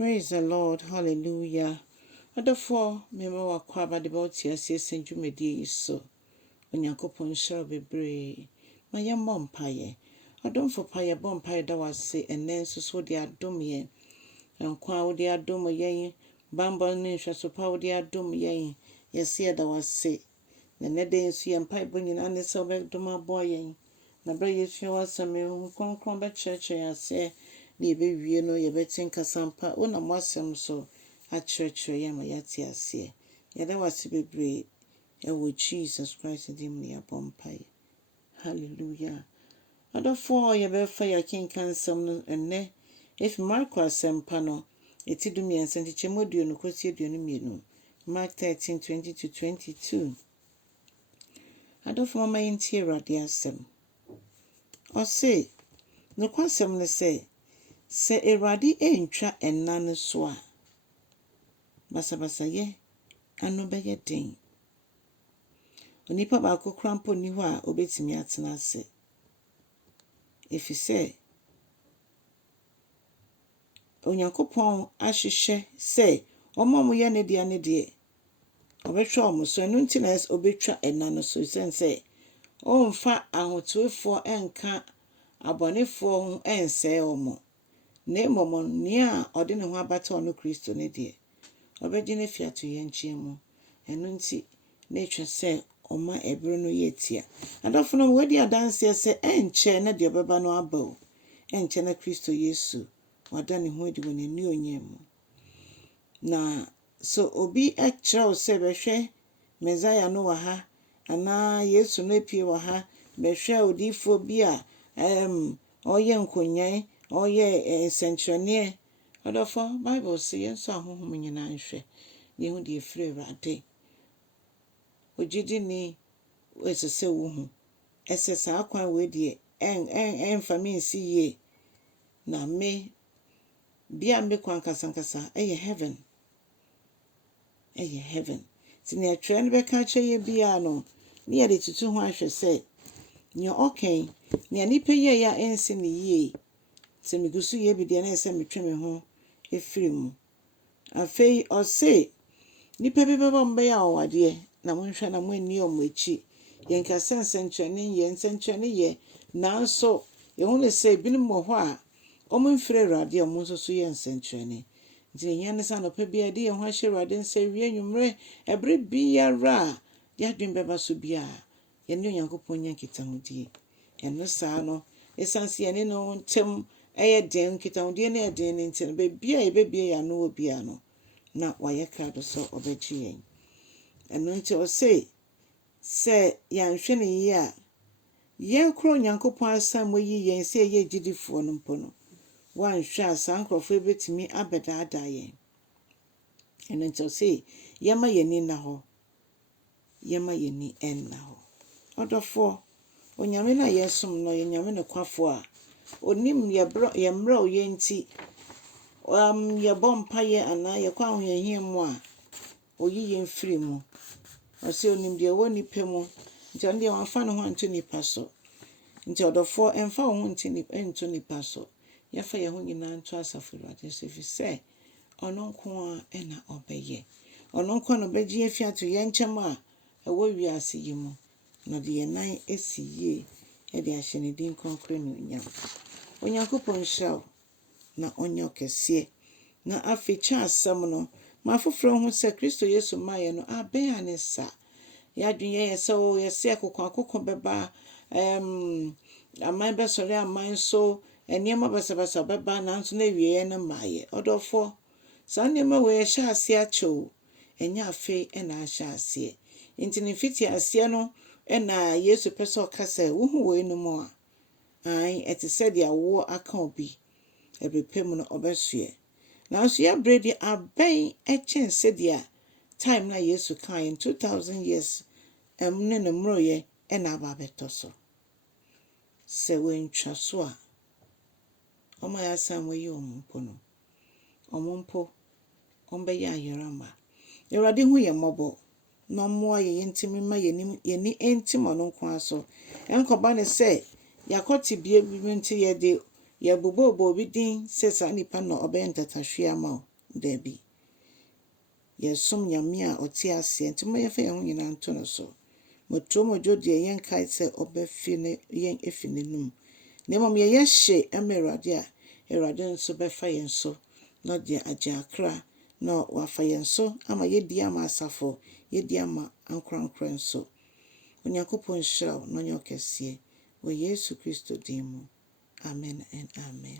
Praise the Lord. Hallelujah. Therefore, mema wakwa ba de ba otia sese dwumadi so. Onyankopon shall be brave. Ma ye mompaye. Adomfo paye bompaye da wase enen so de adom ye. Enkwa wo de adom ye. Bambo ne hweso pa wo de adom ye. Yesi da wase. Na ne de nsu ye mpaye bo nyina ne se obedom abo ye. Na bra yesu wasame konkron be church ase. Ni be wie no ye betin kasampa wona mwasem so a church ye ma yati ase ye da wase bebre e wo Jesus Christ dim ne abompai. Hallelujah. Adofo ye be fa ya kinkansam no enne if Marko asempa no etidum ye nsenti chemoduo no kosi eduo no mienu Mark 13:20-22. Adofo mama yinti Awurade asem o say no kwasem ne say se Awurade entwa ɛnna no so a basabasa ye anu bɛyɛ den. Onipa baako krampo ni ho a obetimi atena ase. Efise Onyankopɔn ahwehwɛ se ɔmo ye ne de obetwa ɔmo so enu nti na obetwa ɛnna no so sense ɔmfa ahotoefo enka abonefo ho ense ɔmo. Ne momo nia ode ne ho abata ono Kristo ne de obeji ne fiato ye nchiemu enu nti na etwa se oma ebro no yetia adofo no wodi adanse se enche na de obeba no abao enche na Kristo Yesu wada ne ho adi woni ni onyemu na so obi ekrew se behwe Messiah no wa ha ana Yesu no pie wa ha behwe odifo bi a oye nkonyan oye sentrone adofo Bible say yenso ahohom nyina nhwe yehu de efire Awurade ojidi ni esese wo hu esesa akwan we de family si ye na me bia me kwan kasankasa heaven sine atwe no beka cheye bia no ne ye de tutu ho ahwe se nyo okay ne nipa ye ya ensi ne ye se migusu ye bi de na ese metwe me ho efirimu afei o se nipa bi beba mbe ya owade na monhwe na monni omachi yenka sensentrene ye nanso ye hu ne se binum ho a omfire Awurade omo so ye nsentrene nti yen ne sa no pa bia de ye ho ahye Awurade nse wie nwumre ebre biara ya dwen beba so bia ye ne Onyankopon nyankita hodie eno sa no esansi ye ne no ntem den kita hodie ne den ne ntem be bia ye be bia ya no obia no na waye krado so obeji yen eno nti o se ya nhwe ne ye a ye kro Onyankopon asam yi yen se ye gidifo no mpo no wan hwe asankrofo betimi abedada yen eno nti o se yema yeni na ho yema yeni enna ho odofo Onyame na yesom no ye nyame ne kwafo a onim ye mra oye nti ye bompa ye ana ye kwa ho ye hiemu a oyi ye mfiri mu o se onim de woni pemu nti on de wanfa no ho anto nipa so nti odofo emfa ho nto nipa so ye fa ye ho nyina nto asafo Awurade so fi se ono nko a ena obeye ono nko no beji afiato ye nchem a ewo wiase yimu na de ye nan esiye e de ahye ne din konkre no nyam Onyankopon shaw na onyo kese na aficha asam no ma foforo ho se Kristo Yesu maye no aben anesa ya dwunye ye se o ye se akokko beba amai besore amai so eniema basabasa beba nanso na wiye na maye odofo sanema we sha ase acho enya afi na sha ase intini fiti ase no na Yesu peso kasa wo hu we no mo a ai etise dia wo aka obi ebepem no obesue na so ya bredi aben chense dia time na Yesu kan in 2000 years ne no mroye na aba betoso se we ntwa so a oma ya sam we yi omumpo ombe ya yerama Awurade hu ye mobo no mo ye ntimi ma ye ni entimo no nko aso enkoba ne se yakoti bie bi nti ye de ye bobo bi din se sa nipa no obentata hwe ama Dabi. Yɛsom Nyame a ɔte ase nti mo yɛfa yɛn ho nyinaa nto no so. Motro mojo deɛ yɛn kae sɛ ɔbɛfi ne yɛn efi n'anum. Na mmom yɛyɛ hye ɛma Awurade a Awurade nso bɛfa yɛn so na ɔde agye akra na wafa yɛn so ama yɛdi ama asafo, yɛdi ama ankorankora nso. Onyankopɔn nhyira wo na ɔnyɛ ɔkɛseɛ wɔ Yesu Kristo din mu. Amen and amen.